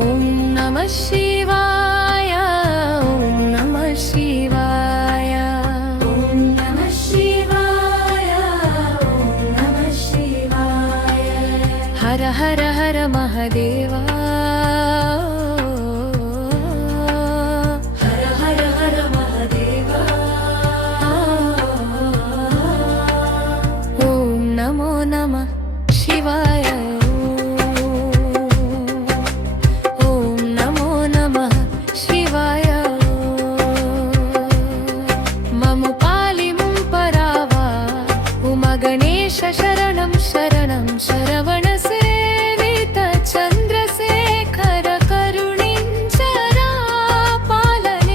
ఓం నమః శివాయ ఓం నమః శివాయ ఓం నమః శివాయ ఓం నమః శివాయ హర హర హర మహాదేవా హర హర హర మహాదేవా ఓం నమో నమః శివాయ గణేశ శరణం శరణం శరవణ సేవిత చంద్రశేఖర కరుణించరా పాలనేత్ర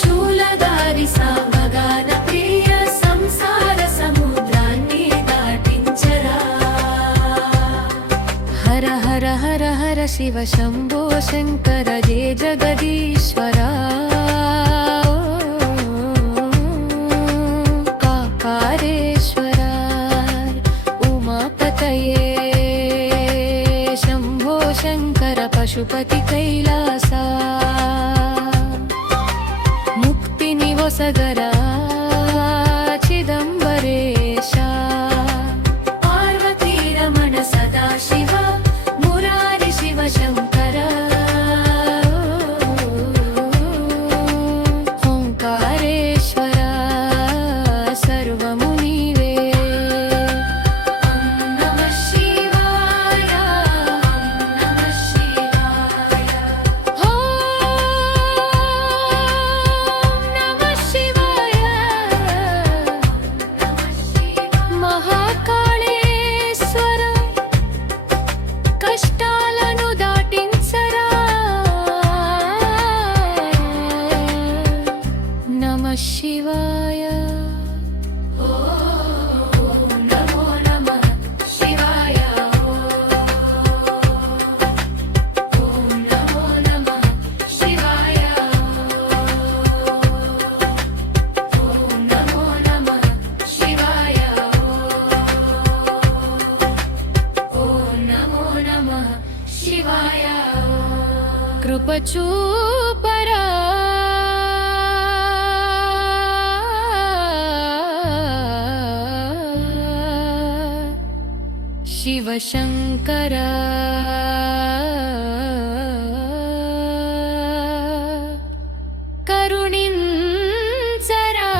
శూలధారి సామగాన ప్రియ సంసార సముద్రాన్ని దాటించరా హర హర హర హర శివ శంభో శంకర జయ జగదీశ్వరా शंभो शंकर पशुपति कैलासा मुक्ति निवसगरा चिदंबरेशा पार्वती रमण सदा शिव मुरारि शिव शंकर ओंकारेश्वरा सर्वमुनिवे शिवाय ओम नमो नमः शिवाय ओम नमो नमः शिवाय ओम नमो नमः शिवाय ओम नमो नमः शिवाय कृपचूपरा शिव शंकर करुणिंचरा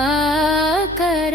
परुणाकर